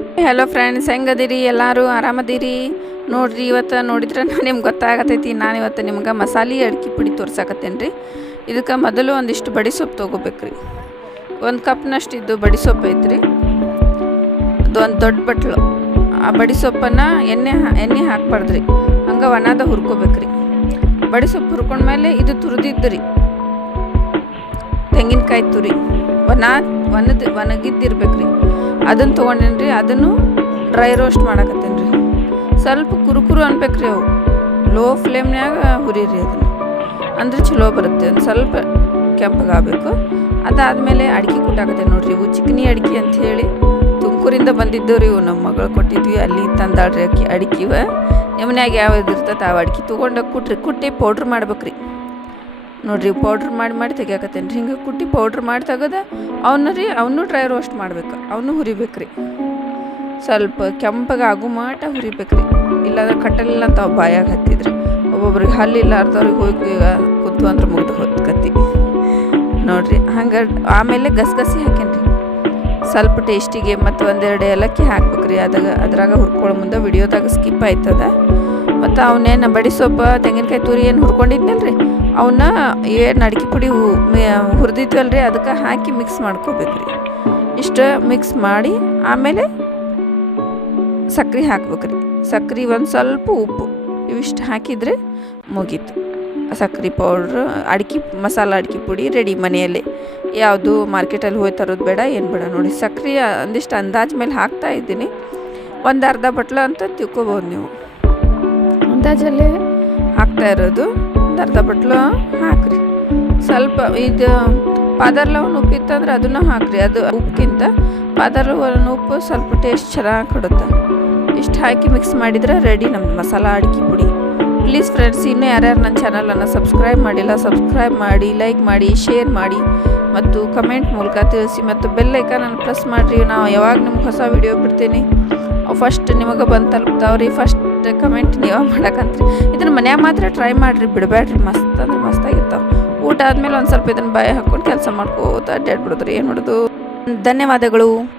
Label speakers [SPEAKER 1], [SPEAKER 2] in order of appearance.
[SPEAKER 1] Hello friends ಹೆಂಗದಿರಿ? ಎಲ್ಲರೂ ಆರಾಮದಿರಿ? ನೋಡ್ರಿ, ಇವತ್ತು ನೋಡಿದ್ರೆ ನಿಮ್ಗೆ ಗೊತ್ತಾಗತೈತಿ. ನಾನು ಇವತ್ತು ನಿಮ್ಗೆ ಮಸಾಲೆ ಅಡ್ಕೆ ಪುಡಿ ತೋರ್ಸಾಕತ್ತೇನೆ ರೀ ಇದಕ್ಕೆ ಮೊದಲು ಒಂದಿಷ್ಟು ಬಡಿ ಸೊಪ್ಪು ತೊಗೋಬೇಕ್ರಿ. ಒಂದು ಕಪ್ನಷ್ಟು ಇದ್ದು ಬಡಿ ಸೊಪ್ಪು ಐತ್ರಿ. ಅದು ಒಂದು ದೊಡ್ಡ ಬಟ್ಲು. ಆ ಬಡಿ ಸೊಪ್ಪನ್ನು ಎಣ್ಣೆ ಎಣ್ಣೆ ಹಾಕ್ಬಾರ್ದ್ರಿ. ಹಂಗೆ ಒಣದ ಹುರ್ಕೋಬೇಕ್ರಿ. ಬಡಿ ಸೊಪ್ಪು ಹುರ್ಕೊಂಡ್ಮೇಲೆ ಇದು ತುರಿದಿದ್ದು ರೀ ತೆಂಗಿನಕಾಯಿ ತುರಿ. ಒಣ, ಒಣದ, ಒಣಗಿದ್ದಿರ್ಬೇಕ್ರಿ. ಅದನ್ನು ತೊಗೊಂಡೇನಿ ರೀ ಅದನ್ನು ಡ್ರೈ ರೋಸ್ಟ್ ಮಾಡಕತ್ತೇನೆ ರೀ ಸ್ವಲ್ಪ ಕುರುಕುರು ಅನ್ಬೇಕು ರೀ ಅವು ಲೋ ಫ್ಲೇಮ್ನ್ಯಾಗ ಹುರಿರಿ ಅದನ್ನು. ಅಂದ್ರೆ ಚಲೋ ಬರುತ್ತೆ, ಒಂದು ಸ್ವಲ್ಪ ಕೆಂಪಗಾಗಬೇಕು ಅದಾದಮೇಲೆ ಅಡಿಕೆ ಕುಟ್ಟಾಕತ್ತೆ ನೋಡ್ರಿ, ಇವು ಚಿಕನಿ ಅಡಿಕೆ ಅಂತ ಹೇಳಿ ತುಮಕೂರಿಂದ ಬಂದಿದ್ದವು ರೀ ಇವು. ನಮ್ಮ ಮಗಳು ಕೊಟ್ಟಿದ್ವಿ, ಅಲ್ಲಿ ತಂದಾಳ್ರಿ ಅಕ್ಕಿ ಅಡಿಕೆ ಇವ. ನಿಮ್ಮನ್ಯಾಗ ಯಾವ್ದು ಇರ್ತೈತೆ ಆ ಅಡಿಕೆ ತೊಗೊಂಡೋಗಿ ಕುಟ್ರಿ, ಕುಟ್ಟಿ ಪೌಡ್ರ್ ಮಾಡ್ಬೇಕ್ರಿ. ನೋಡ್ರಿ ಪೌಡ್ರ್ ಮಾಡಿ ಮಾಡಿ ತೆಗಿಯಾಕತ್ತೇನೆ ರೀ ಹಿಂಗೆ ಕುಟ್ಟಿ ಪೌಡ್ರ್ ಮಾಡಿ ತೆಗೆದು ಅವನ್ನ ರೀ ಅವನು ಡ್ರೈ ರೋಸ್ಟ್ ಮಾಡ್ಬೇಕು. ಅವನು ಹುರಿಬೇಕ್ರಿ. ಸ್ವಲ್ಪ ಕೆಂಪಗೆ ಆಗು ಮಾಟ ಹುರಿಬೇಕ್ರಿ. ಇಲ್ಲಾಂದ್ರೆ ಕಟ್ಟಲಿಲ್ಲ ಅಂತ ಬಾಯಾಗ ಹತ್ತಿದ್ರಿ. ಒಬ್ಬೊಬ್ರಿಗೆ ಹಲ್ಲು ಇಲ್ಲಾರ್ದವ್ರಿಗೆ ಹೋಗಿ ಕೂತು ಅಂದ್ರೆ ಮುಗ್ದು ಹೊತ್ಕತ್ತಿ. ನೋಡ್ರಿ, ಹಂಗೆ ಆಮೇಲೆ ಗಸಗಸಿ ಹಾಕೇನ್ರಿ ಸ್ವಲ್ಪ ಟೇಸ್ಟಿಗೆ ಮತ್ತು ಒಂದೆರಡು ಏಲಕ್ಕಿ ಹಾಕ್ಬೇಕ್ರಿ. ಅದಾಗ ಅದ್ರಾಗ ಹುರ್ಕೊಳ್ಳೋ ಮುಂದೆ ವಿಡಿಯೋದಾಗ ಸ್ಕಿಪ್ ಆಯ್ತದ. ಮತ್ತು ಅವನ್ನೇನು ಬಡಿ ಸೊಪ್ಪು, ತೆಂಗಿನಕಾಯಿ ತುರಿ ಏನು ಹುರ್ಕೊಂಡಿದ್ನಲ್ರಿ? ಅವನ್ನ ಏನು ಅಡಿಕೆ ಪುಡಿ ಹುರಿದಿದ್ವಲ್ರಿ, ಅದಕ್ಕೆ ಹಾಕಿ ಮಿಕ್ಸ್ ಮಾಡ್ಕೋಬೇಕ್ರಿ. ಇಷ್ಟು ಮಿಕ್ಸ್ ಮಾಡಿ ಆಮೇಲೆ ಸಕ್ರೆ ಹಾಕ್ಬೇಕ್ರಿ. ಸಕ್ಕರೆ ಒಂದು ಸ್ವಲ್ಪ ಉಪ್ಪು ಇವಿಷ್ಟು ಹಾಕಿದರೆ ಮುಗೀತು. ಸಕ್ಕರೆ ಪೌಡ್ರ್ ಅಡಿಕೆ ಮಸಾಲ ಅಡಿಕೆ ಪುಡಿ ರೆಡಿ ಮನೆಯಲ್ಲೇ. ಯಾವುದು ಮಾರ್ಕೆಟಲ್ಲಿ ಹೋಗಿ ತರೋದು ಬೇಡ, ಏನು ಬೇಡ ನೋಡಿ. ಸಕ್ಕರೆ ಒಂದಿಷ್ಟು ಅಂದಾಜು ಮೇಲೆ ಹಾಕ್ತಾ ಇದ್ದೀನಿ. ಒಂದು ಅರ್ಧ ಬಟ್ಲ ಅಂತ ತಿಳ್ಕೊಬೋದು ನೀವು. ಅಂದಾಜಲ್ಲೇ ಹಾಕ್ತಾ ಇರೋದು. ಒಂದು ಅರ್ಧ ಬಟ್ಲು ಹಾಕ್ರಿ. ಸ್ವಲ್ಪ ಇದು ಪಾದರ್ಲವನ್ನ ಉಪ್ಪಿತ್ತಂದ್ರೆ ಅದನ್ನು ಹಾಕ್ರಿ. ಅದು ಉಪ್ಪಿಗಿಂತ ಪಾದರ್ಲವನ್ನ ಉಪ್ಪು ಸ್ವಲ್ಪ ಟೇಸ್ಟ್ ಚೆನ್ನಾಗಿ ಕೊಡುತ್ತೆ. ಇಷ್ಟು ಹಾಕಿ ಮಿಕ್ಸ್ ಮಾಡಿದ್ರೆ ರೆಡಿ ನಮ್ಮದು ಮಸಾಲ ಅಡಿಕೆ ಪುಡಿ. ಪ್ಲೀಸ್ ಫ್ರೆಂಡ್ಸ್ ಇನ್ನೂ ಯಾರ್ಯಾರು ನನ್ನ ಚಾನಲನ್ನು ಸಬ್ಸ್ಕ್ರೈಬ್ ಮಾಡಿಲ್ಲ ಸಬ್ಸ್ಕ್ರೈಬ್ ಮಾಡಿ ಲೈಕ್ ಮಾಡಿ ಶೇರ್ ಮಾಡಿ ಮತ್ತು ಕಮೆಂಟ್ ಮೂಲಕ ತಿಳಿಸಿ ಮತ್ತು ಬೆಲ್ಲೈಕನನ್ನು ಪ್ರೆಸ್ ಮಾಡಿರಿ. ನಾವು ಯಾವಾಗ ನಿಮ್ಗೆ ಹೊಸ ವಿಡಿಯೋ ಬಿಡ್ತೀನಿ ಫಸ್ಟ್ ನಿಮಗೆ ಬಂದು ತಲುಪ್ತಾವ್ರಿ. ಫಸ್ಟ್ ಕಮೆಂಟ್ ನೀವು ಮಾಡಕಂತ್ರಿ. ಇದನ್ನು ಮನ್ಯಾಗ ಮಾತ್ರ ಟ್ರೈ ಮಾಡಿರಿ ಬಿಡಬೇಡ್ರಿ ಮಸ್ತ್ ಅಂದ್ರೆ ಮಸ್ತಾಗಿರ್ತಾವೆ ಊಟ ಆದಮೇಲೆ ಒಂದು ಸ್ವಲ್ಪ ಇದನ್ನು ಬಾಯಿ ಹಾಕ್ಕೊಂಡು ಕೆಲಸ ಮಾಡ್ಕೋತ ಅಡ್ಡಾಡ್ಬಿಡೋದ್ರಿ ಏನು ಮಾಡೋದು? ಧನ್ಯವಾದಗಳು.